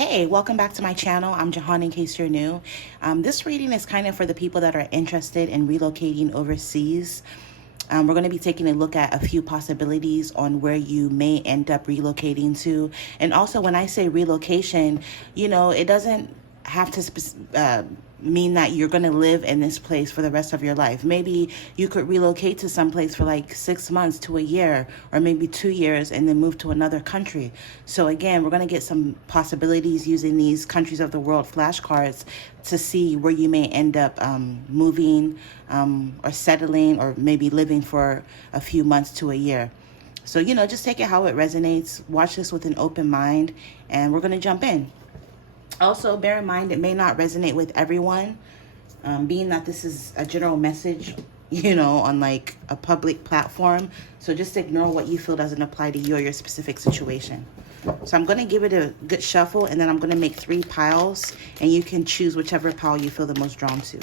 Hey, welcome back to my channel. I'm Jehan in case you're new. This reading is kind of for the people that are interested in relocating overseas. We're going to be taking a look at a few possibilities on where you may end up relocating to. And also when I say relocation, it doesn't have to mean that you're going to live in this place for the rest of your life. Maybe you could relocate to some place for like 6 months to a year, or maybe 2 years, and then move to another country. So again, we're going to get some possibilities using these countries of the world flashcards to see where you may end up moving or settling, or maybe living for a few months to a year. So, just take it how it resonates. Watch this with an open mind, and we're going to jump in. Also, bear in mind, it may not resonate with everyone, being that this is a general message, on like a public platform. So just ignore what you feel doesn't apply to you or your specific situation. So I'm going to give it a good shuffle, and then I'm going to make 3 piles, and you can choose whichever pile you feel the most drawn to.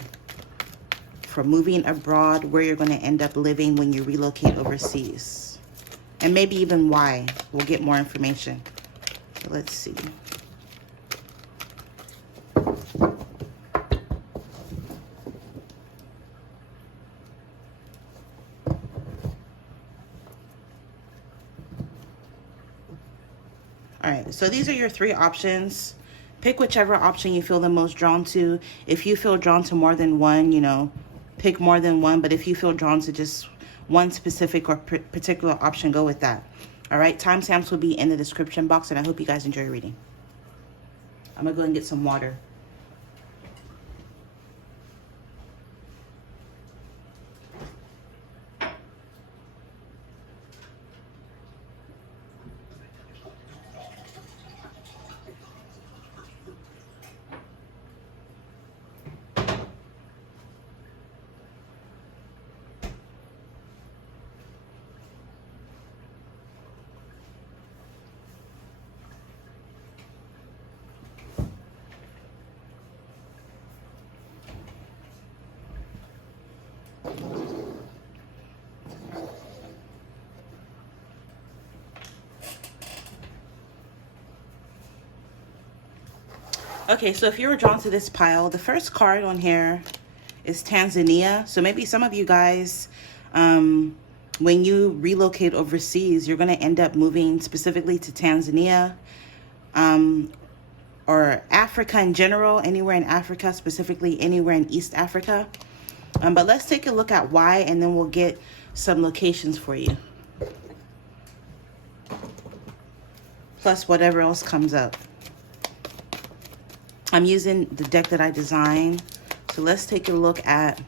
For moving abroad, where you're going to end up living when you relocate overseas. And maybe even why. We'll get more information. So let's see. All right, so these are your 3 options. Pick whichever option you feel the most drawn to. If you feel drawn to more than one, pick more than one. But if you feel drawn to just one specific or particular option, go with that. All right, timestamps will be in the description box, and I hope you guys enjoy reading. I'm going to go and get some water. Okay, so if you were drawn to this pile, the first card on here is Tanzania. So maybe some of you guys, when you relocate overseas, you're going to end up moving specifically to Tanzania, or Africa in general, anywhere in Africa, specifically anywhere in East Africa. But let's take a look at why, and then we'll get some locations for you. Plus whatever else comes up. I'm using the deck that I designed. So let's take a look at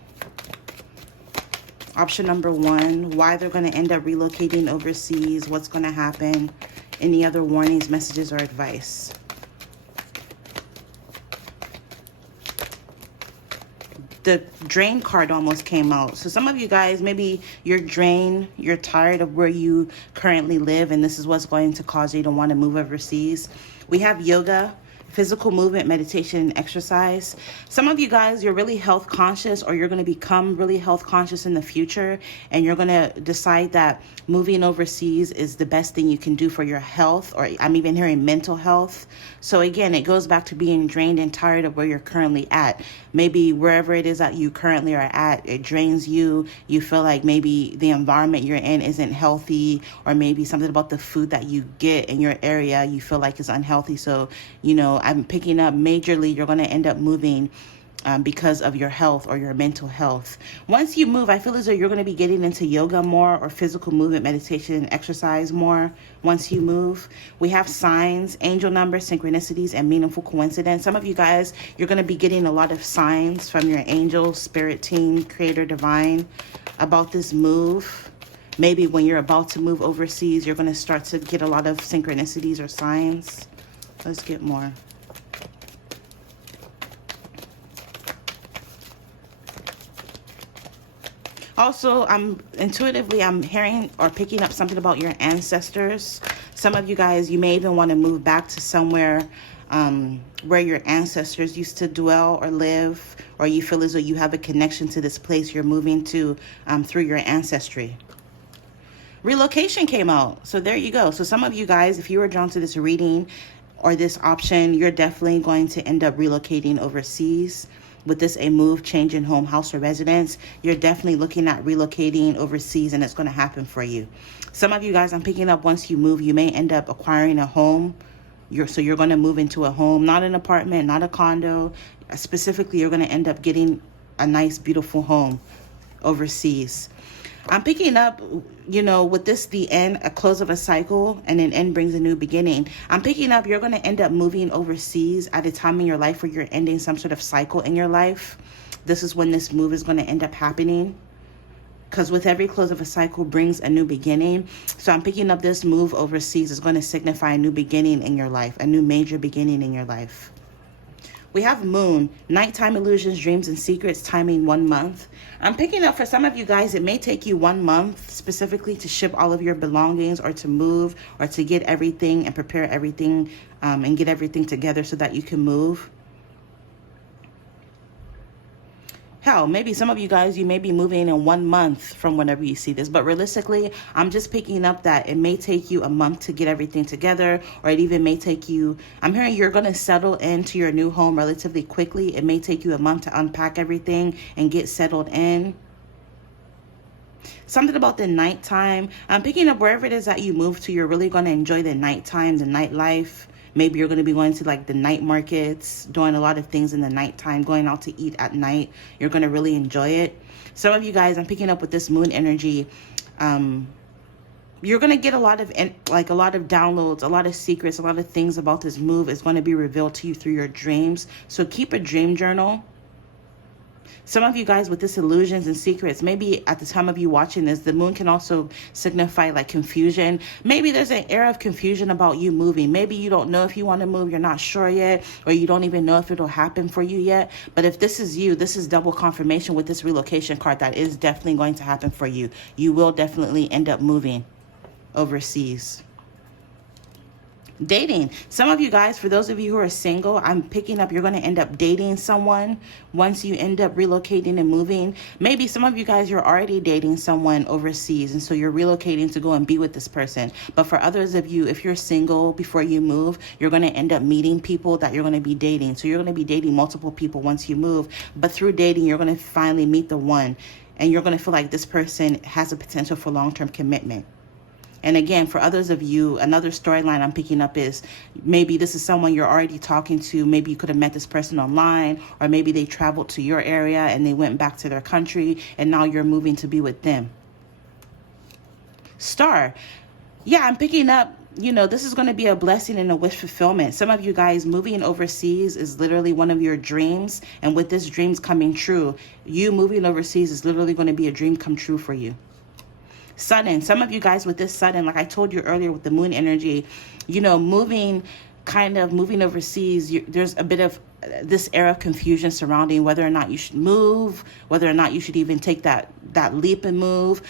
option number 1, why they're going to end up relocating overseas, what's going to happen, any other warnings, messages, or advice. The drain card almost came out. So some of you guys, maybe you're drained, you're tired of where you currently live, and this is what's going to cause you to want to move overseas. We have yoga, physical movement, meditation, exercise. Some of you guys, you're really health conscious, or you're going to become really health conscious in the future, and you're going to decide that moving overseas is the best thing you can do for your health, or I'm even hearing mental health. So again, it goes back to being drained and tired of where you're currently at. Maybe wherever it is that you currently are at, it drains you. You feel like maybe the environment you're in isn't healthy, or maybe something about the food that you get in your area you feel like is unhealthy. So, I'm picking up majorly, you're going to end up moving because of your health or your mental health. Once you move, I feel as though you're going to be getting into yoga more, or physical movement, meditation, exercise more once you move. We have signs, angel numbers, synchronicities, and meaningful coincidence. Some of you guys, you're going to be getting a lot of signs from your angel, spirit team, creator, divine about this move. Maybe when you're about to move overseas, you're going to start to get a lot of synchronicities or signs. Let's get more. Also, I'm hearing or picking up something about your ancestors. Some of you guys, you may even want to move back to somewhere where your ancestors used to dwell or live, or you feel as though you have a connection to this place you're moving to through your ancestry. Relocation came out. So there you go. So some of you guys, if you were drawn to this reading, or this option, you're definitely going to end up relocating overseas. With this, a move, change in home, house, or residence, you're definitely looking at relocating overseas, and it's going to happen for you. Some of you guys, I'm picking up, once you move, you may end up acquiring a home. So you're going to move into a home, not an apartment, not a condo. Specifically, you're going to end up getting a nice, beautiful home overseas. I'm picking up, with this, the end, a close of a cycle, and an end brings a new beginning. I'm picking up, you're going to end up moving overseas at a time in your life where you're ending some sort of cycle in your life. This is when this move is going to end up happening. Because with every close of a cycle brings a new beginning. So I'm picking up this move overseas is going to signify a new beginning in your life, a new major beginning in your life. We have Moon, nighttime illusions, dreams, and secrets, timing 1 month. I'm picking up, for some of you guys, it may take you 1 month specifically to ship all of your belongings, or to move, or to get everything and prepare everything and get everything together so that you can move. Hell, maybe some of you guys, you may be moving in 1 month from whenever you see this. But realistically, I'm just picking up that it may take you a month to get everything together, or it even may take you, I'm hearing you're going to settle into your new home relatively quickly. It may take you a month to unpack everything and get settled in. Something about the nighttime. I'm picking up wherever it is that you move to, you're really going to enjoy the nighttime, the nightlife. Maybe you're going to be going to like the night markets, doing a lot of things in the nighttime, going out to eat at night. You're going to really enjoy it. Some of you guys, I'm picking up with this moon energy. You're going to get a lot of downloads, a lot of secrets, a lot of things about this move is going to be revealed to you through your dreams. So keep a dream journal. Some of you guys with this illusions and secrets, maybe at the time of you watching this, the moon can also signify like confusion. Maybe there's an era of confusion about you moving. Maybe you don't know if you want to move, you're not sure yet, or you don't even know if it'll happen for you yet. But if this is you, this is double confirmation with this relocation card that is definitely going to happen for you. You will definitely end up moving overseas. Dating. Some of you guys, for those of you who are single, I'm picking up you're going to end up dating someone once you end up relocating and moving. Maybe some of you guys, you're already dating someone overseas, and so you're relocating to go and be with this person. But for others of you, if you're single before you move, you're going to end up meeting people that you're going to be dating. So you're going to be dating multiple people once you move. But through dating, you're going to finally meet the one, and you're going to feel like this person has a potential for long-term commitment. And again, for others of you, another storyline I'm picking up is maybe this is someone you're already talking to. Maybe you could have met this person online, or maybe they traveled to your area and they went back to their country, and now you're moving to be with them. Star. Yeah, I'm picking up, this is going to be a blessing and a wish fulfillment. Some of you guys, moving overseas is literally one of your dreams. And with this dreams coming true, you moving overseas is literally going to be a dream come true for you. Sudden. Some of you guys with this sudden, like I told you earlier with the moon energy, moving overseas, there's a bit of this era of confusion surrounding whether or not you should move, whether or not you should even take that leap and move.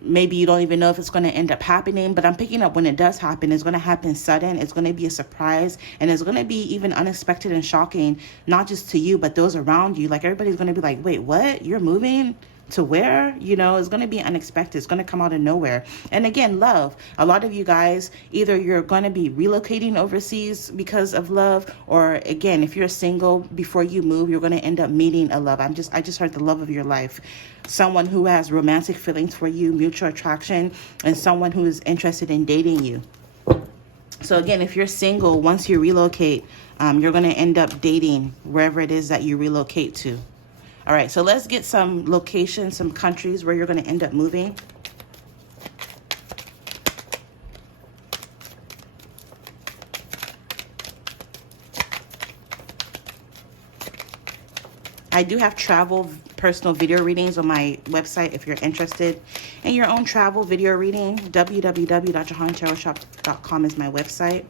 Maybe you don't even know if it's going to end up happening, but I'm picking up when it does happen, it's going to happen sudden. It's going to be a surprise, and it's going to be even unexpected and shocking, not just to you, but those around you. Like everybody's going to be like, wait, what? You're moving? To where? It's going to be unexpected. It's going to come out of nowhere. And again, love. A lot of you guys, either you're going to be relocating overseas because of love, or again, if you're single before you move, you're going to end up meeting a love. I just heard the love of your life. Someone who has romantic feelings for you, mutual attraction, and someone who is interested in dating you. So again, if you're single, once you relocate, you're going to end up dating wherever it is that you relocate to. All right, so let's get some locations, some countries where you're going to end up moving. I do have travel personal video readings on my website if you're interested in your own travel video reading. www.jehantarotshop.com is my website.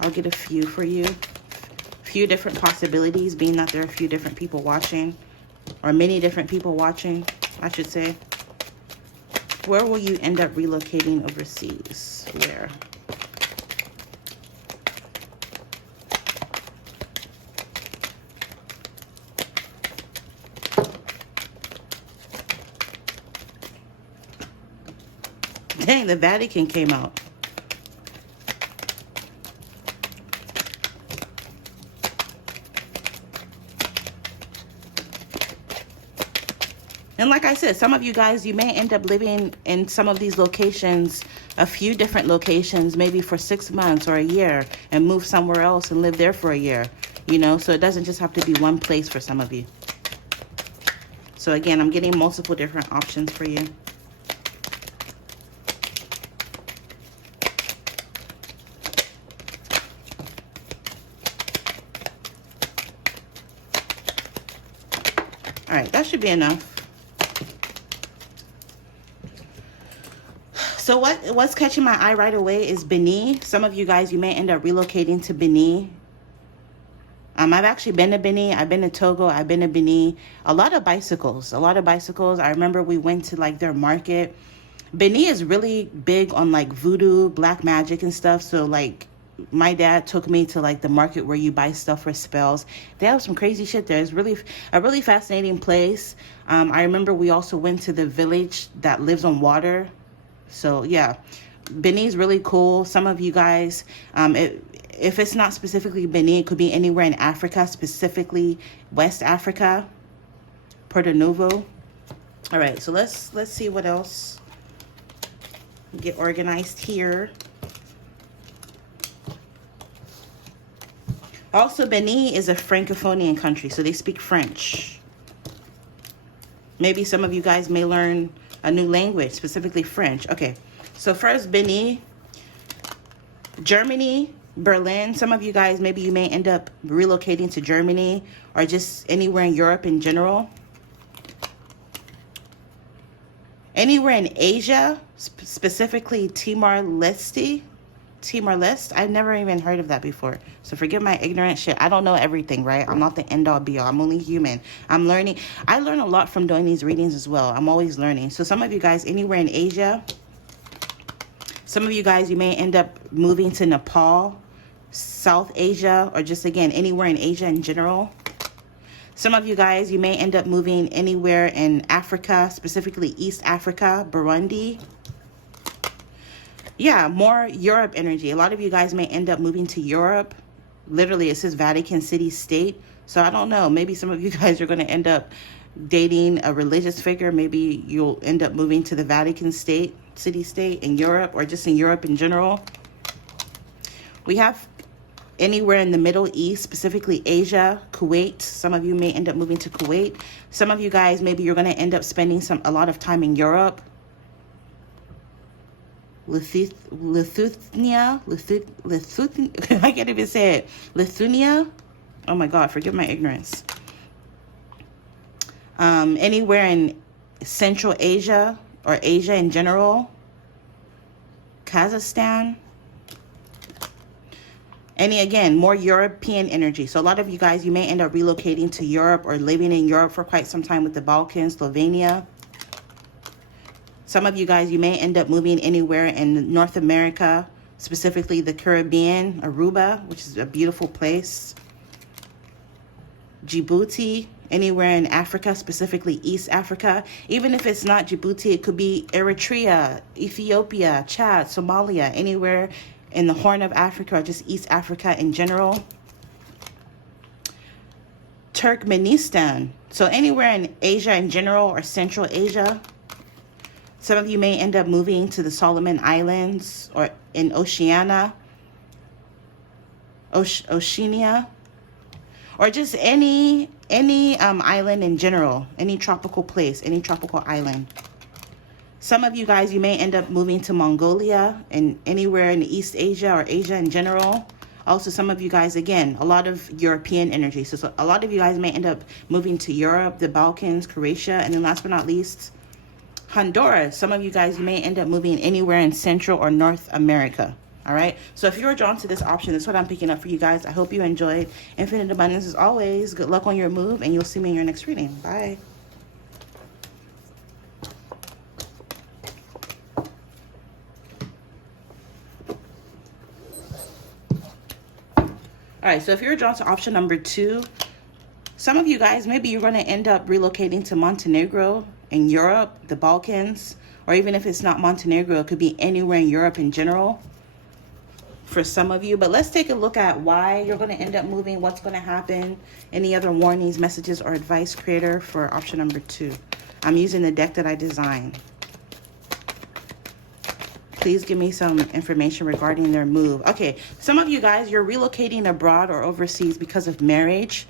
I'll get a few for you. Few different possibilities, being that there are a few different people watching, or many different people watching, I should say. Where will you end up relocating overseas? Where? Dang, the Vatican came out. And like I said, some of you guys, you may end up living in some of these locations, a few different locations, maybe for 6 months or a year, and move somewhere else and live there for a year, you know? So it doesn't just have to be one place for some of you. So again, I'm getting multiple different options for you. All right, that should be enough. So what's catching my eye right away is Benin. Some of you guys, you may end up relocating to Benin. I've actually been to Benin. I've been to Togo. I've been to Benin. A lot of bicycles. I remember we went to like their market. Benin is really big on like voodoo, black magic and stuff. So like my dad took me to like the market where you buy stuff for spells. They have some crazy shit there. It's really a really fascinating place. I remember we also went to the village that lives on water. So yeah, Benin's really cool. Some of you guys, if it's not specifically Benin, it could be anywhere in Africa, specifically West Africa, Porto Novo. All right, so let's see what else. Get organized here. Also, Benin is a Francophonian country, so they speak French. Maybe some of you guys may learn a new language, specifically French. Okay, so first Benin, Germany, Berlin. Some of you guys, maybe you may end up relocating to Germany or just anywhere in Europe in general. Anywhere in Asia, specifically Timor-Leste. Timor-Leste, I've never even heard of that before. So forgive my ignorant shit. I don't know everything, right? I'm not the end-all be-all. I'm only human. I'm learning. I learn a lot from doing these readings as well. I'm always learning. So some of you guys, anywhere in Asia. Some of you guys, you may end up moving to Nepal, South Asia, or just, again, anywhere in Asia in general. Some of you guys, you may end up moving anywhere in Africa, specifically East Africa, Burundi. Yeah, more Europe energy. A lot of you guys may end up moving to Europe. Literally, it says Vatican City State. So I don't know. Maybe some of you guys are going to end up dating a religious figure. Maybe you'll end up moving to the Vatican State, City State in Europe, or just in Europe in general. We have anywhere in the Middle East, specifically Asia, Kuwait. Some of you may end up moving to Kuwait. Some of you guys, maybe you're going to end up spending a lot of time in Europe. Lithuania, I can't even say it. Lithuania. Oh my God, forgive my ignorance. Anywhere in Central Asia or Asia in general. Kazakhstan. Again, more European energy. So a lot of you guys, you may end up relocating to Europe or living in Europe for quite some time with the Balkans, Slovenia. Some of you guys, you may end up moving anywhere in North America, specifically the Caribbean, Aruba, which is a beautiful place. Djibouti, anywhere in Africa, specifically East Africa. Even if it's not Djibouti, it could be Eritrea, Ethiopia, Chad, Somalia, anywhere in the Horn of Africa or just East Africa in general. Turkmenistan, so anywhere in Asia in general or Central Asia. Some of you may end up moving to the Solomon Islands or in Oceania, or just any island in general, any tropical place, any tropical island. Some of you guys, you may end up moving to Mongolia and anywhere in East Asia or Asia in general. Also, some of you guys, again, a lot of European energy. So a lot of you guys may end up moving to Europe, the Balkans, Croatia, and then last but not least, Honduras. Some of you guys may end up moving anywhere in Central or North America. All right. So if you're drawn to this option, that's what I'm picking up for you guys. I hope you enjoyed. Infinite abundance as always. Good luck on your move, and you'll see me in your next reading. Bye. All right. So if you're drawn to option number 2, some of you guys, maybe you're going to end up relocating to Montenegro in Europe, the Balkans, or even if it's not Montenegro, it could be anywhere in Europe in general for some of you. But let's take a look at why you're going to end up moving, what's going to happen, any other warnings, messages, or advice, creator, for option number 2. I'm using the deck that I designed. Please give me some information regarding their move. Okay, some of you guys, you're relocating abroad or overseas because of marriage.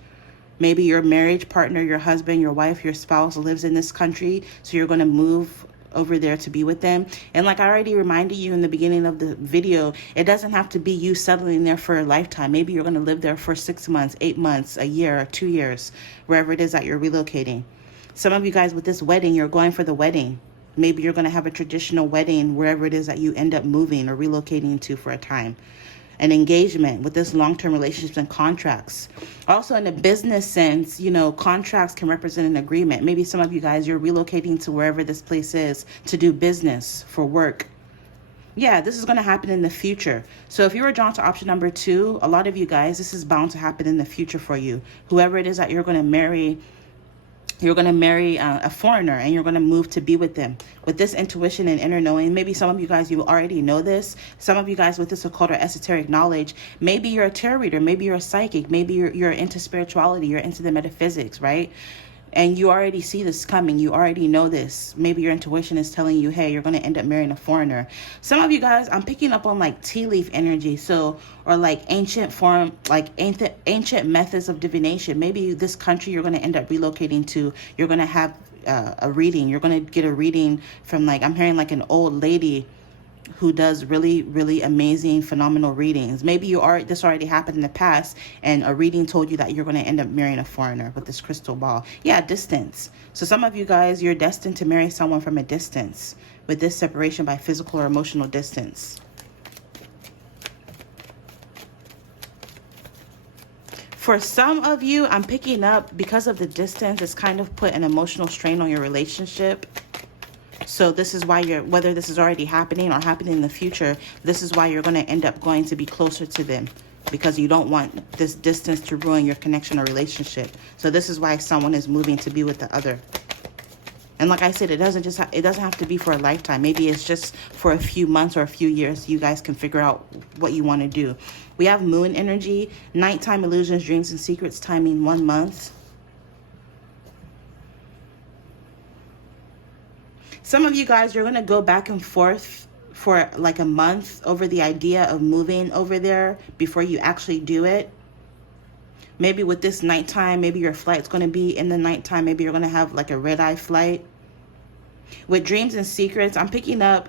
Maybe your marriage partner, your husband, your wife, your spouse lives in this country, so you're going to move over there to be with them. And like I already reminded you in the beginning of the video, it doesn't have to be you settling there for a lifetime. Maybe you're going to live there for 6 months, 8 months, a year, 2 years, wherever it is that you're relocating. Some of you guys with this wedding, you're going for the wedding. Maybe you're going to have a traditional wedding wherever it is that you end up moving or relocating to for a time. An engagement with this long-term relationships and contracts. Also in a business sense, you know, contracts can represent an agreement. Maybe some of you guys, you're relocating to wherever this place is to do business, for work. Yeah, this is going to happen in the future. So if you were drawn to option number 2, a lot of you guys, this is bound to happen in the future for you. Whoever it is that you're going to marry, a foreigner, and you're going to move to be with them. With this intuition and inner knowing, maybe some of you guys, you already know this. Some of you guys with this occult or esoteric knowledge, maybe you're a tarot reader, maybe you're a psychic, maybe you're into spirituality, you're into the metaphysics, right? And you already see this coming. You already know this. Maybe your intuition is telling you, hey, you're going to end up marrying a foreigner. Some of you guys, I'm picking up on like tea leaf energy. So, or like ancient methods of divination. Maybe this country you're going to end up relocating to, you're going to have a reading. You're going to get a reading from, like, I'm hearing like an old lady who does really, really amazing, phenomenal readings. Maybe this already happened in the past, and a reading told you that you're going to end up marrying a foreigner with this crystal ball. Yeah, distance. So some of you guys, you're destined to marry someone from a distance with this separation by physical or emotional distance. For some of you, I'm picking up, because of the distance, it's kind of put an emotional strain on your relationship. So this is why whether this is already happening or happening in the future, this is why you're going to end up going to be closer to them, because you don't want this distance to ruin your connection or relationship. So this is why someone is moving to be with the other. And like I said, it doesn't have to be for a lifetime. Maybe it's just for a few months or a few years. You guys can figure out what you want to do. We have moon energy, nighttime illusions, dreams, and secrets, timing 1 month. Some of you guys, you're going to go back and forth for like a month over the idea of moving over there before you actually do it. Maybe with this nighttime, maybe your flight's going to be in the nighttime. Maybe you're going to have like a red-eye flight. With dreams and secrets, I'm picking up,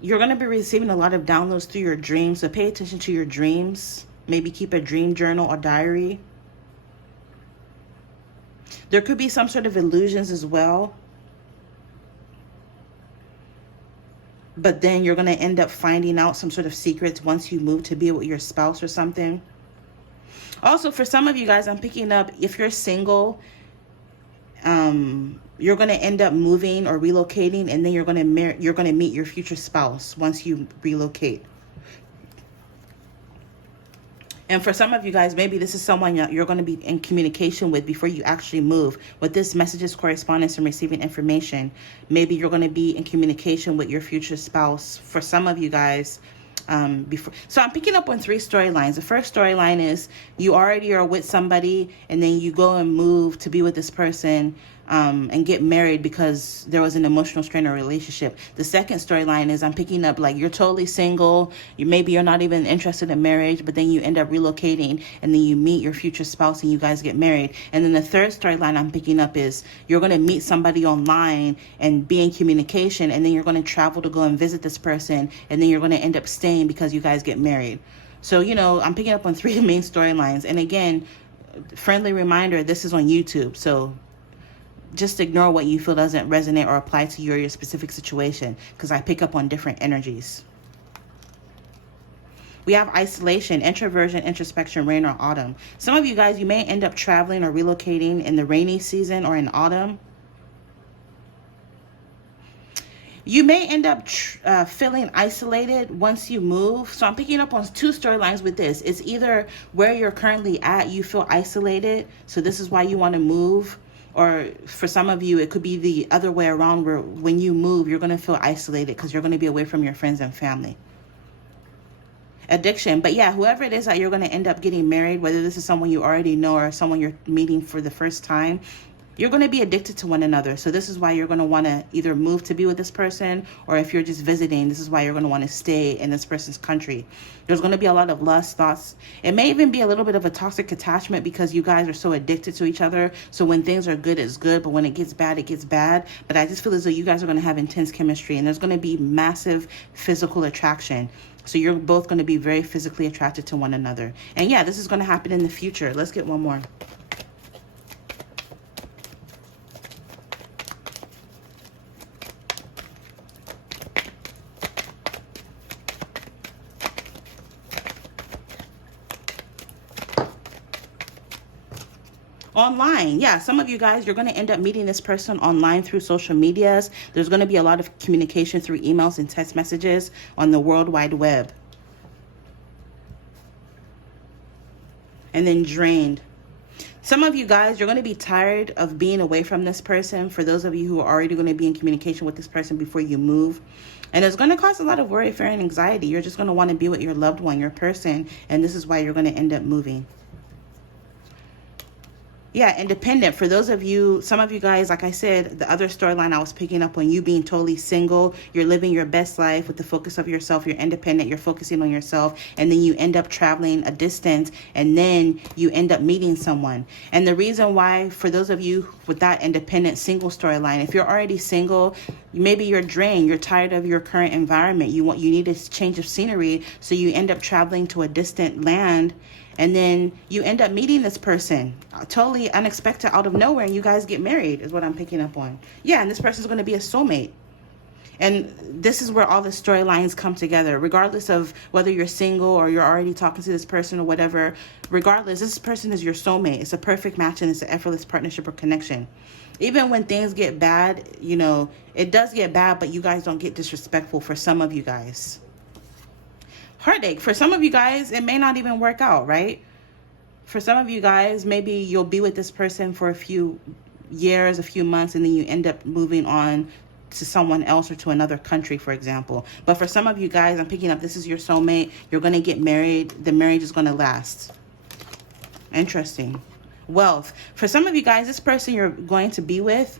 you're going to be receiving a lot of downloads through your dreams. So pay attention to your dreams. Maybe keep a dream journal or diary. There could be some sort of illusions as well. But then you're going to end up finding out some sort of secrets once you move to be with your spouse or something. Also, for some of you guys, I'm picking up, if you're single, you're going to end up moving or relocating, and then you're going to meet your future spouse once you relocate. And for some of you guys, maybe this is someone you're going to be in communication with before you actually move. With this messages, correspondence, and receiving information, maybe you're going to be in communication with your future spouse. For some of you guys, before. So I'm picking up on 3 storylines. The first storyline is you already are with somebody, and then you go and move to be with this person, and get married because there was an emotional strain or relationship. The second storyline is I'm picking up like you're totally single. Maybe you're not even interested in marriage, but then you end up relocating, and then you meet your future spouse and you guys get married. And then the third storyline I'm picking up is you're going to meet somebody online and be in communication, and then you're going to travel to go and visit this person, and then you're going to end up staying because you guys get married. So, you know, I'm picking up on 3 main storylines. And again, friendly reminder, this is on YouTube. So just ignore what you feel doesn't resonate or apply to you or your specific situation, because I pick up on different energies. We have isolation, introversion, introspection, rain or autumn. Some of you guys, you may end up traveling or relocating in the rainy season or in autumn. You may end up feeling isolated once you move. So I'm picking up on 2 storylines with this. It's either where you're currently at, you feel isolated, so this is why you want to move. Or for some of you, it could be the other way around, where when you move, you're going to feel isolated because you're going to be away from your friends and family. Addiction. But yeah, whoever it is that you're going to end up getting married, whether this is someone you already know or someone you're meeting for the first time, you're going to be addicted to one another. So this is why you're going to want to either move to be with this person, or if you're just visiting, this is why you're going to want to stay in this person's country. There's going to be a lot of lust, thoughts. It may even be a little bit of a toxic attachment because you guys are so addicted to each other. So when things are good, it's good. But when it gets bad, it gets bad. But I just feel as though you guys are going to have intense chemistry, and there's going to be massive physical attraction. So you're both going to be very physically attracted to one another. And yeah, this is going to happen in the future. Let's get one more. Online. Yeah, some of you guys, you're going to end up meeting this person online through social medias. There's going to be a lot of communication through emails and text messages on the World Wide Web. And then drained. Some of you guys, you're going to be tired of being away from this person. For those of you who are already going to be in communication with this person before you move. And it's going to cause a lot of worry, fear, and anxiety. You're just going to want to be with your loved one, your person. And this is why you're going to end up moving. Yeah, independent. For those of you, some of you guys, like I said, the other storyline I was picking up on, you being totally single, you're living your best life with the focus of yourself, you're independent, you're focusing on yourself, and then you end up traveling a distance, and then you end up meeting someone. And the reason why, for those of you with that independent single storyline, if you're already single, maybe you're drained, you're tired of your current environment, you need a change of scenery, so you end up traveling to a distant land. And then you end up meeting this person totally unexpected out of nowhere, and you guys get married is what I'm picking up on. Yeah, and this person's going to be a soulmate. And this is where all the storylines come together, regardless of whether you're single or you're already talking to this person or whatever. Regardless, this person is your soulmate. It's a perfect match, and it's an effortless partnership or connection. Even when things get bad, you know, it does get bad, but you guys don't get disrespectful for some of you guys. Heartache. For some of you guys, it may not even work out, right? For some of you guys, maybe you'll be with this person for a few years, a few months, and then you end up moving on to someone else or to another country, for example. But for some of you guys, I'm picking up this is your soulmate. You're going to get married. The marriage is going to last. Interesting. Wealth. For some of you guys, this person you're going to be with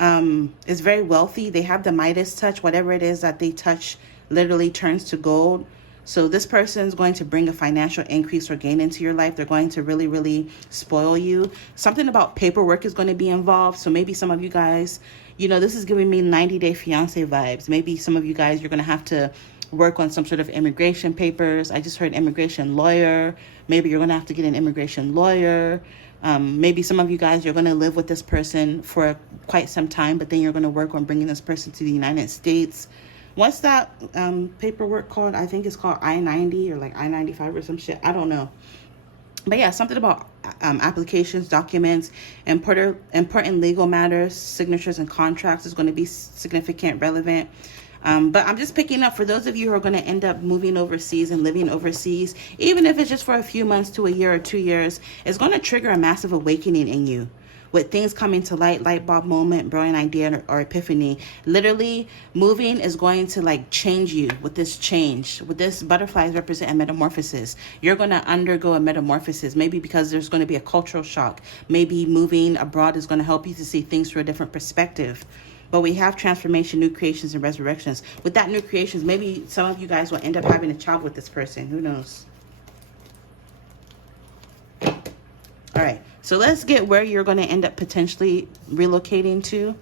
is very wealthy. They have the Midas touch. Whatever it is that they touch literally turns to gold. So this person is going to bring a financial increase or gain into your life. They're going to really, really spoil you. Something about paperwork is going to be involved. So maybe some of you guys, you know, this is giving me 90-day fiance vibes. Maybe some of you guys, you're going to have to work on some sort of immigration papers. I just heard immigration lawyer. Maybe you're going to have to get an immigration lawyer. Maybe some of you guys, you're going to live with this person for quite some time, but then you're going to work on bringing this person to the United States. What's that paperwork called? I think it's called I-90 or like I-95 or some shit. I don't know. But yeah, something about applications, documents, important legal matters, signatures and contracts is going to be significant, relevant. But I'm just picking up for those of you who are going to end up moving overseas and living overseas, even if it's just for a few months to a year or 2 years, it's going to trigger a massive awakening in you. With things coming to light bulb moment, brilliant idea, or epiphany. Literally, moving is going to like change you with this change. With this, butterflies represent a metamorphosis. You're going to undergo a metamorphosis, maybe because there's going to be a cultural shock. Maybe moving abroad is going to help you to see things through a different perspective. But we have transformation, new creations, and resurrections. With that new creations, maybe some of you guys will end up having a child with this person. Who knows? All right. So let's get where you're going to end up potentially relocating to.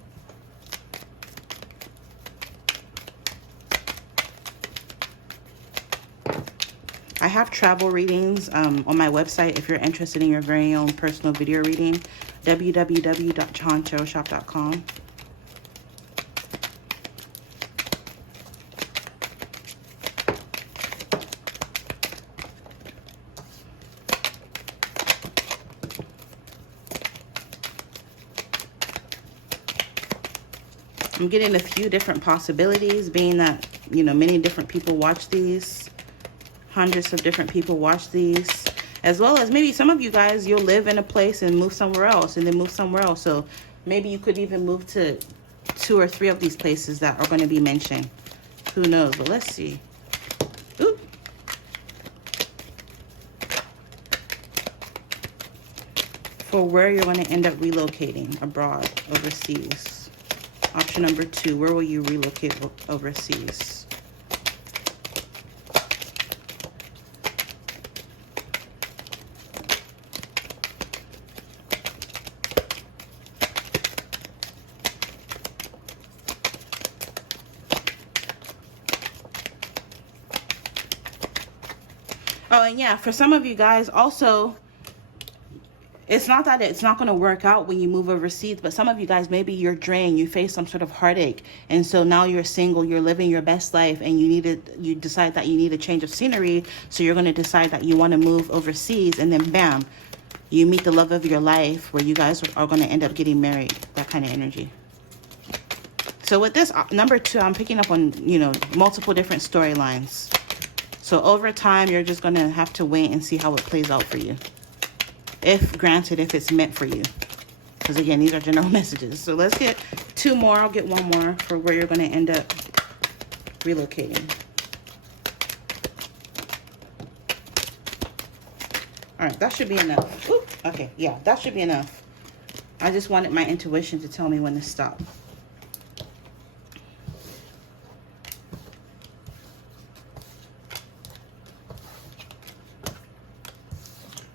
I have travel readings on my website if you're interested in your very own personal video reading, www.jehantarotshop.com. I'm getting a few different possibilities, being that, you know, many different people watch these. Hundreds of different people watch these. As well as maybe some of you guys, you'll live in a place and move somewhere else and then move somewhere else. So maybe you could even move to 2 or 3 of these places that are going to be mentioned. Who knows? But let's see. Ooh. for where you're going to end up relocating abroad, overseas. Option number 2, where will you relocate overseas? Oh, and yeah, for some of you guys also, it's not that it's not going to work out when you move overseas, but some of you guys, maybe you're drained, you face some sort of heartache, and so now you're single, you're living your best life, and you decide that you need a change of scenery, so you're going to decide that you want to move overseas, and then bam, you meet the love of your life, where you guys are going to end up getting married. That kind of energy. So with this number 2, I'm picking up on, you know, multiple different storylines. So over time, you're just going to have to wait and see how it plays out for you. If granted, if it's meant for you. Because again, these are general messages. So let's get 2 more. I'll get 1 more for where you're going to end up relocating. All right, that should be enough. Ooh, okay, yeah, that should be enough. I just wanted my intuition to tell me when to stop.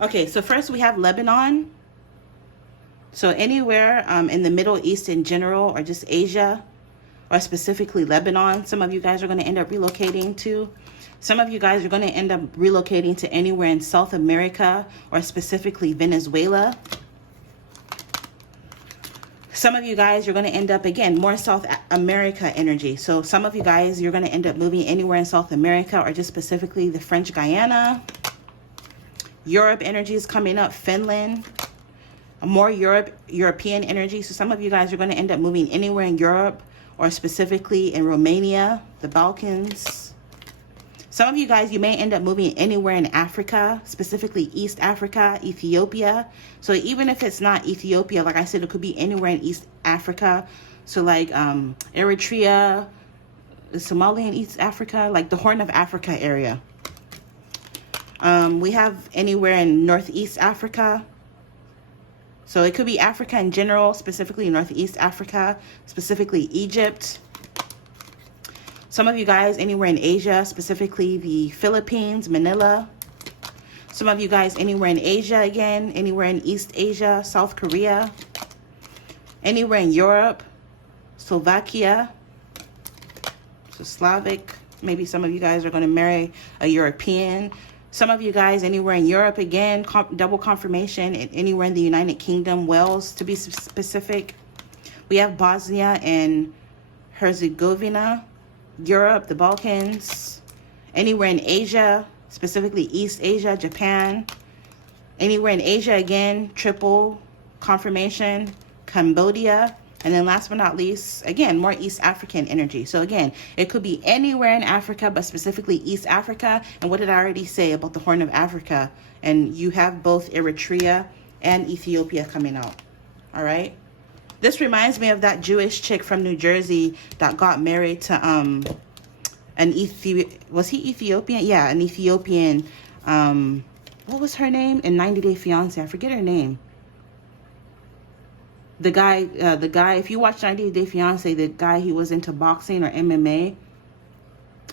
Okay, so first we have Lebanon. So anywhere in the Middle East in general, or just Asia, or specifically Lebanon, some of you guys are going to end up relocating to. Some of you guys are going to end up relocating to anywhere in South America, or specifically Venezuela. Some of you guys, you're going to end up, again, more South America energy. So some of you guys, you're going to end up moving anywhere in South America, or just specifically the French Guiana. Europe energy is coming up, Finland, more European energy. So some of you guys are going to end up moving anywhere in Europe, or specifically in Romania, the Balkans. Some of you guys, you may end up moving anywhere in Africa, specifically East Africa, Ethiopia. So even if it's not Ethiopia, like I said, it could be anywhere in East Africa. So like Eritrea, Somalia in East Africa, like the Horn of Africa area. We have anywhere in Northeast Africa. So it could be Africa in general, specifically Northeast Africa, specifically Egypt. Some of you guys anywhere in Asia, specifically the Philippines, Manila. Some of you guys anywhere in Asia again, anywhere in East Asia, South Korea. Anywhere in Europe, Slovakia, so Slavic. Maybe some of you guys are going to marry a European. Some of you guys anywhere in Europe, again, double confirmation, anywhere in the United Kingdom, Wales to be specific. We have Bosnia and Herzegovina, Europe, the Balkans. Anywhere in Asia, specifically East Asia, Japan. Anywhere in Asia, again, triple confirmation, Cambodia. And then last but not least, again, more East African energy. So again, it could be anywhere in Africa, but specifically East Africa. And what did I already say about the Horn of Africa? And you have both Eritrea and Ethiopia coming out. All right. This reminds me of that Jewish chick from New Jersey that got married to was he Ethiopian? Yeah, an Ethiopian. What was her name in 90 Day Fiance? I forget her name. The guy, if you watch 90 Day Fiance, the guy, he was into boxing or MMA.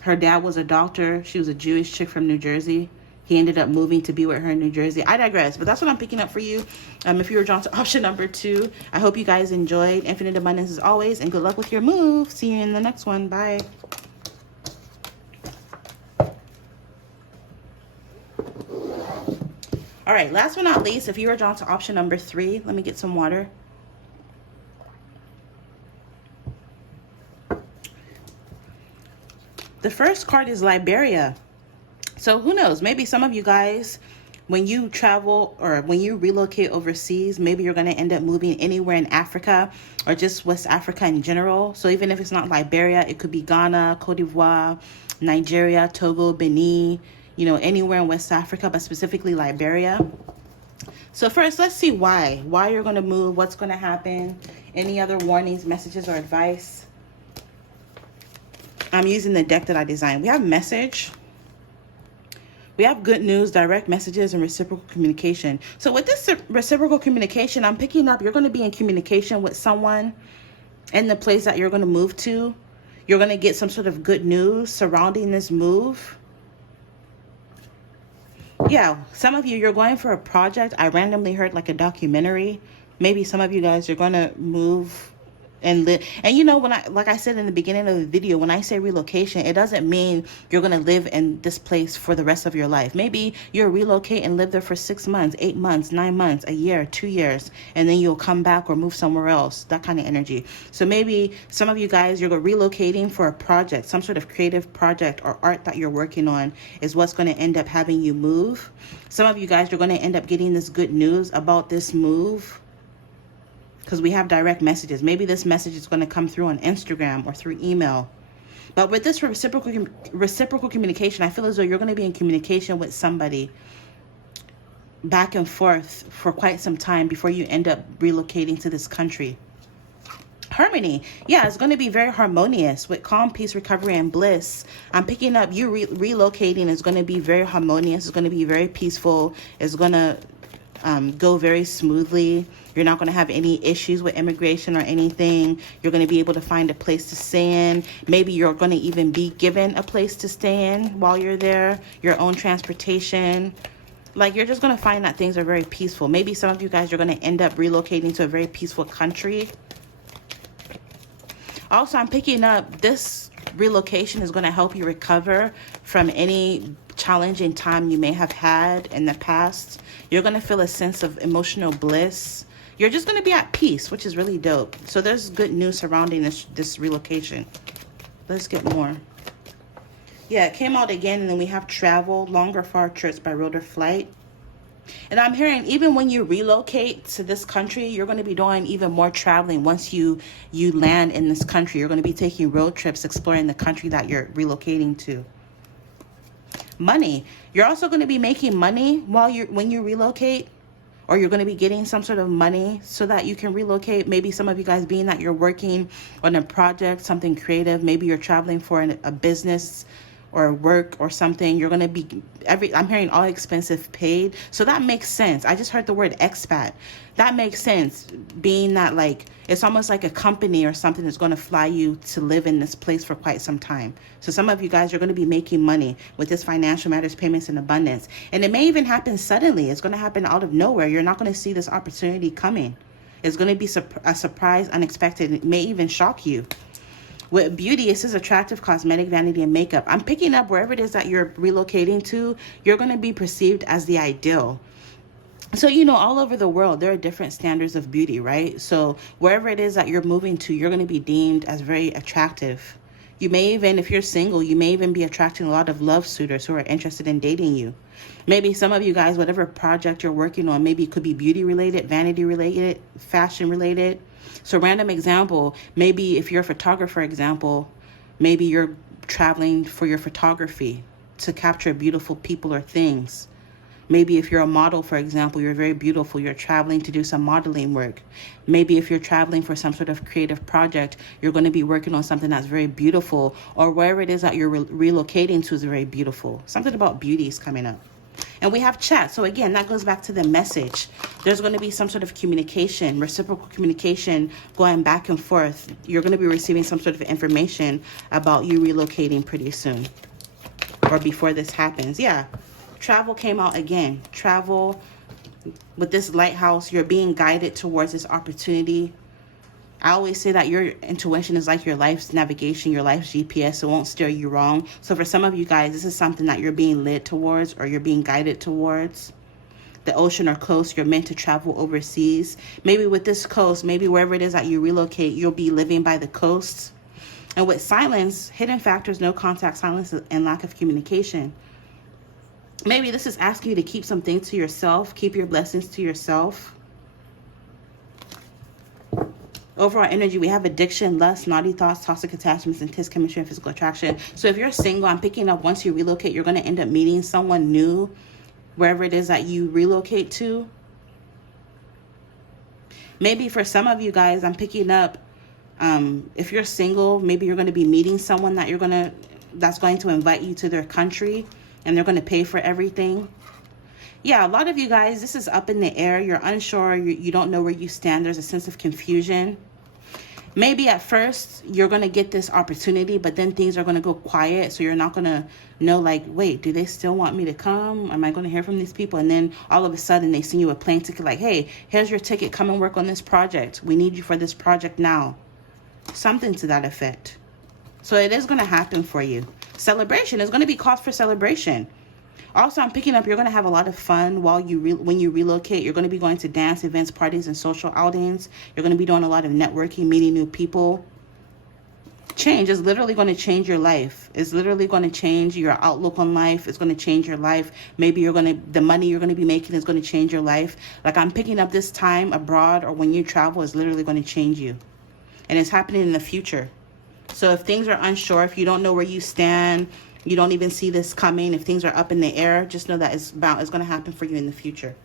Her dad was a doctor. She was a Jewish chick from New Jersey. He ended up moving to be with her in New Jersey. I digress, but that's what I'm picking up for you. If you were drawn to option number 2, I hope you guys enjoyed. Infinite abundance as always, and good luck with your move. See you in the next one. Bye. All right, last but not least, if you were drawn to option number 3, let me get some water. The first card is Liberia. So who knows? Maybe some of you guys, when you travel or when you relocate overseas, maybe you're going to end up moving anywhere in Africa or just West Africa in general. So even if it's not Liberia, it could be Ghana, Cote d'Ivoire, Nigeria, Togo, Benin, you know, anywhere in West Africa, but specifically Liberia. So first, let's see why you're going to move, what's going to happen, any other warnings, messages, or advice. I'm using the deck that I designed. We have message. We have good news, direct messages, and reciprocal communication. So with this reciprocal communication, I'm picking up you're going to be in communication with someone in the place that you're going to move to. You're going to get some sort of good news surrounding this move. Yeah, some of you, you're going for a project. I randomly heard like a documentary. Maybe some of you guys, you're going to move and live. And you know, when like I said in the beginning of the video, when I say relocation, it doesn't mean you're going to live in this place for the rest of your life. Maybe you'll relocate and live there for 6 months, 8 months, 9 months, a year, 2 years, and then you'll come back or move somewhere else, that kind of energy. So maybe some of you guys, you're relocating for a project, some sort of creative project or art that you're working on is what's going to end up having you move. Some of you guys, you're going to end up getting this good news about this move, because we have direct messages. Maybe this message is going to come through on Instagram or through email. But with this reciprocal communication, I feel as though you're going to be in communication with somebody back and forth for quite some time before you end up relocating to this country. Harmony. Yeah, it's going to be very harmonious with calm, peace, recovery, and bliss. I'm picking up you relocating is going to be very harmonious. It's going to be very peaceful. It's going to go very smoothly. You're not going to have any issues with immigration or anything. You're going to be able to find a place to stay in. Maybe you're going to even be given a place to stay in while you're there, your own transportation. Like, you're just going to find that things are very peaceful. Maybe some of you guys are going to end up relocating to a very peaceful country. Also, I'm picking up this relocation is going to help you recover from any challenging time you may have had in the past. You're going to feel a sense of emotional bliss. You're just going to be at peace, which is really dope. So there's good news surrounding this relocation. Let's get more. Yeah, it came out again, and then we have travel, longer far trips by road or flight. And I'm hearing even when you relocate to this country, you're going to be doing even more traveling. Once you land in this country, you're going to be taking road trips, exploring the country that you're relocating to. Money. You're also going to be making money when you relocate, or you're going to be getting some sort of money so that you can relocate. Maybe some of you guys, being that you're working on a project, something creative, maybe you're traveling for a business or work or something, you're going to be I'm hearing all expenses paid. So that makes sense. I just heard the word expat. That makes sense, being that like it's almost like a company or something that's going to fly you to live in this place for quite some time. So some of you guys are going to be making money with this financial matters, payments, and abundance. And it may even happen suddenly. It's going to happen out of nowhere. You're not going to see this opportunity coming. It's going to be a surprise, unexpected. It may even shock you. With beauty, it says attractive cosmetic, vanity, and makeup. I'm picking up wherever it is that you're relocating to, you're going to be perceived as the ideal. So, you know, all over the world, there are different standards of beauty, right? So wherever it is that you're moving to, you're going to be deemed as very attractive. You may even, if you're single, you may even be attracting a lot of love suitors who are interested in dating you. Maybe some of you guys, whatever project you're working on, maybe it could be beauty related, vanity related, fashion related. So random example, maybe if you're a photographer example, maybe you're traveling for your photography to capture beautiful people or things. Maybe if you're a model, for example, you're very beautiful, you're traveling to do some modeling work. Maybe if you're traveling for some sort of creative project, you're going to be working on something that's very beautiful, or wherever it is that you're relocating to is very beautiful. Something about beauty is coming up. And we have chat. So again, that goes back to the message. There's going to be some sort of communication, reciprocal communication going back and forth. You're going to be receiving some sort of information about you relocating pretty soon, or before this happens. Yeah. Travel came out again. Travel with this lighthouse. You're being guided towards this opportunity. I always say that your intuition is like your life's navigation, your life's GPS. It won't steer you wrong. So for some of you guys, this is something that you're being led towards, or you're being guided towards. The ocean or coast, you're meant to travel overseas. Maybe with this coast, maybe wherever it is that you relocate, you'll be living by the coast. And with silence, hidden factors, no contact, silence, and lack of communication. Maybe this is asking you to keep some things to yourself, keep your blessings to yourself. Overall energy, we have addiction, lust, naughty thoughts, toxic attachments, intense chemistry, and physical attraction. So if you're single, I'm picking up once you relocate, you're going to end up meeting someone new wherever it is that you relocate to. Maybe for some of you guys, I'm picking up, if you're single, maybe you're going to be meeting someone that's going to invite you to their country. and they're going to pay for everything. Yeah, a lot of you guys, this is up in the air. You're unsure. You don't know where you stand. There's a sense of confusion. Maybe at first you're going to get this opportunity, but then things are going to go quiet. So you're not going to know, like, wait, do they still want me to come? Am I going to hear from these people? And then all of a sudden they send you a plane ticket like, hey, here's your ticket. Come and work on this project. We need you for this project now. Something to that effect. So it is going to happen for you. Celebration is going to be cause for celebration. Also, I'm picking up, you're going to have a lot of fun while when you relocate. You're going to be going to dance events, parties, and social outings. You're going to be doing a lot of networking, meeting new people. Change is literally going to change your life. It's literally going to change your outlook on life. It's going to change your life. Maybe the money you're going to be making is going to change your life. Like, I'm picking up this time abroad or when you travel is literally going to change you. And it's happening in the future. So if things are unsure, if you don't know where you stand, you don't even see this coming, if things are up in the air, just know that it's going to happen for you in the future.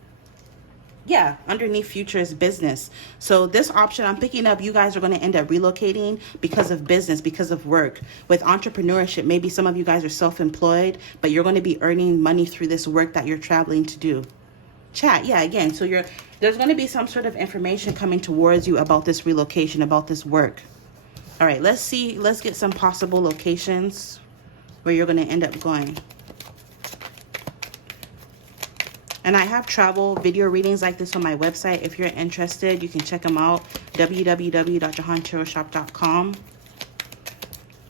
Yeah, underneath future is business. So this option I'm picking up, you guys are going to end up relocating because of business, because of work. With entrepreneurship, maybe some of you guys are self-employed, but you're going to be earning money through this work that you're traveling to do. Chat, yeah, again, so there's going to be some sort of information coming towards you about this relocation, about this work. All right, let's get some possible locations where you're going to end up going. And I have travel video readings like this on my website. If you're interested, you can check them out. www.jehantarotshop.com.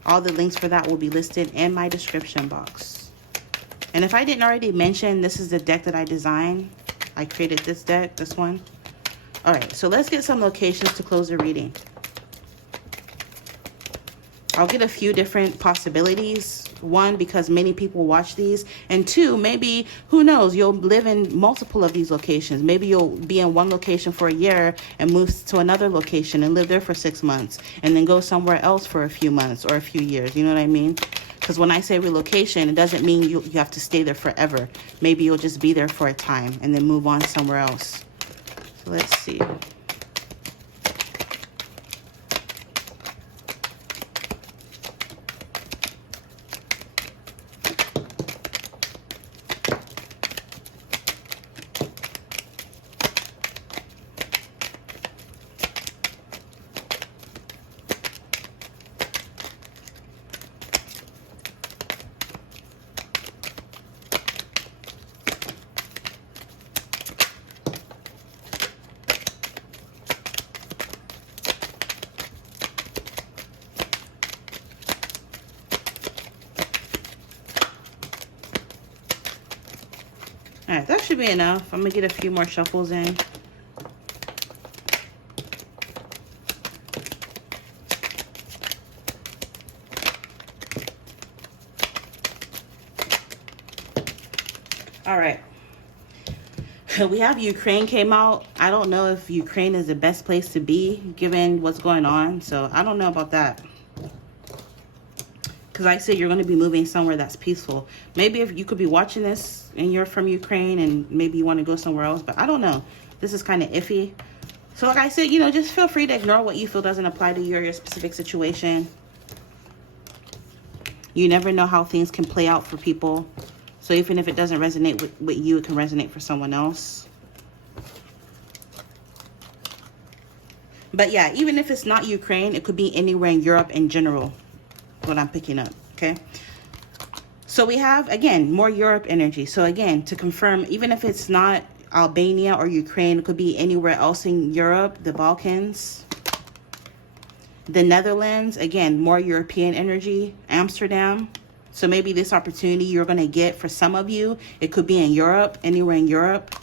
All the links for that will be listed in my description box. And if I didn't already mention, this is the deck that I designed. I created this deck, this one. All right, so let's get some locations to close the reading. I'll get a few different possibilities. One, because many people watch these. And two, maybe, who knows, you'll live in multiple of these locations. Maybe you'll be in one location for a year and move to another location and live there for 6 months. And then go somewhere else for a few months or a few years. You know what I mean? Because when I say relocation, it doesn't mean you have to stay there forever. Maybe you'll just be there for a time and then move on somewhere else. So let's see. All right, that should be enough. I'm gonna get a few more shuffles in. All right. We have Ukraine came out. I don't know if Ukraine is the best place to be given what's going on. So I don't know about that. Because I said you're going to be moving somewhere that's peaceful. Maybe if you could be watching this and you're from Ukraine and maybe you want to go somewhere else. But I don't know. This is kind of iffy. So like I said, just feel free to ignore what you feel doesn't apply to you or your specific situation. You never know how things can play out for people. So even if it doesn't resonate with you, it can resonate for someone else. But yeah, even if it's not Ukraine, it could be anywhere in Europe in general. What I'm picking up, okay? So we have, again, more Europe energy. So again, to confirm, even if it's not Albania or Ukraine, it could be anywhere else in Europe, the Balkans. The Netherlands, again, more European energy. Amsterdam. So maybe this opportunity you're going to get for some of you, it could be in Europe, anywhere in Europe.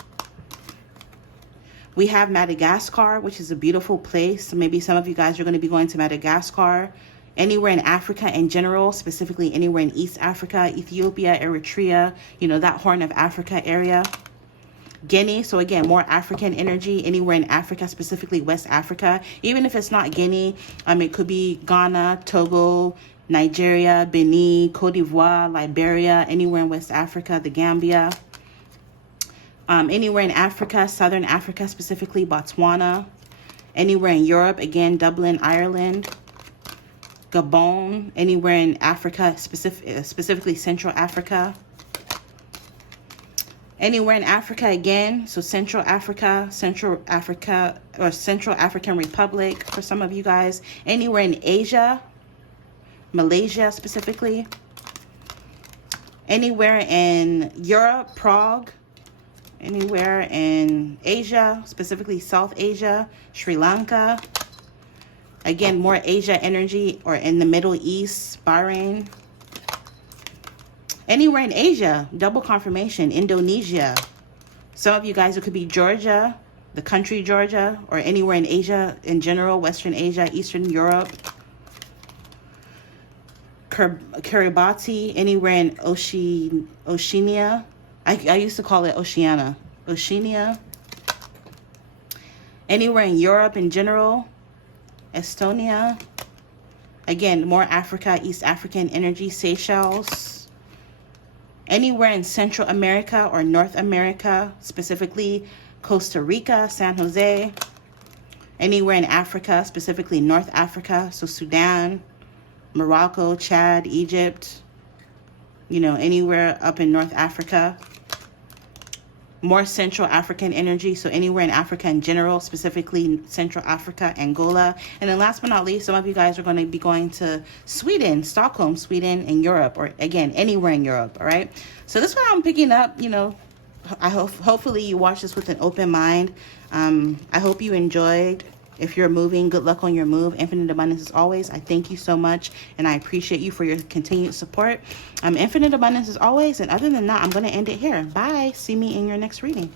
We have Madagascar, which is a beautiful place. So maybe some of you guys are going to be going to Madagascar. Anywhere in Africa in general, specifically anywhere in East Africa, Ethiopia, Eritrea, that Horn of Africa area. Guinea, so again, more African energy, anywhere in Africa, specifically West Africa. Even if it's not Guinea, it could be Ghana, Togo, Nigeria, Benin, Cote d'Ivoire, Liberia, anywhere in West Africa, the Gambia. Anywhere in Africa, Southern Africa, specifically Botswana. Anywhere in Europe, again, Dublin, Ireland. Gabon, anywhere in Africa, specifically Central Africa. Anywhere in Africa again, so Central Africa, or Central African Republic for some of you guys. Anywhere in Asia, Malaysia specifically. Anywhere in Europe, Prague. Anywhere in Asia, specifically South Asia, Sri Lanka. Again, more Asia energy, or in the Middle East, Bahrain. Anywhere in Asia, double confirmation, Indonesia. Some of you guys, it could be Georgia, the country Georgia, or anywhere in Asia in general, Western Asia, Eastern Europe. Kiribati, anywhere in Oceania. I used to call it Oceania. Anywhere in Europe in general, Estonia. Again, more Africa, East African energy, Seychelles. Anywhere in Central America or North America, specifically Costa Rica, San Jose. Anywhere in Africa, specifically North Africa, so Sudan, Morocco, Chad, Egypt. You know, anywhere up in North Africa. More Central African energy, so anywhere in Africa in general, specifically Central Africa, Angola. And then last but not least, some of you guys are going to be going to Sweden, Stockholm, Sweden, and Europe, or again, anywhere in Europe, all right? So this one I'm picking up, you know, hopefully you watch this with an open mind. I hope you enjoyed. If you're moving, good luck on your move. Infinite abundance as always. I thank you so much, and I appreciate you for your continued support. Infinite abundance as always, and other than that, I'm going to end it here. Bye. See me in your next reading.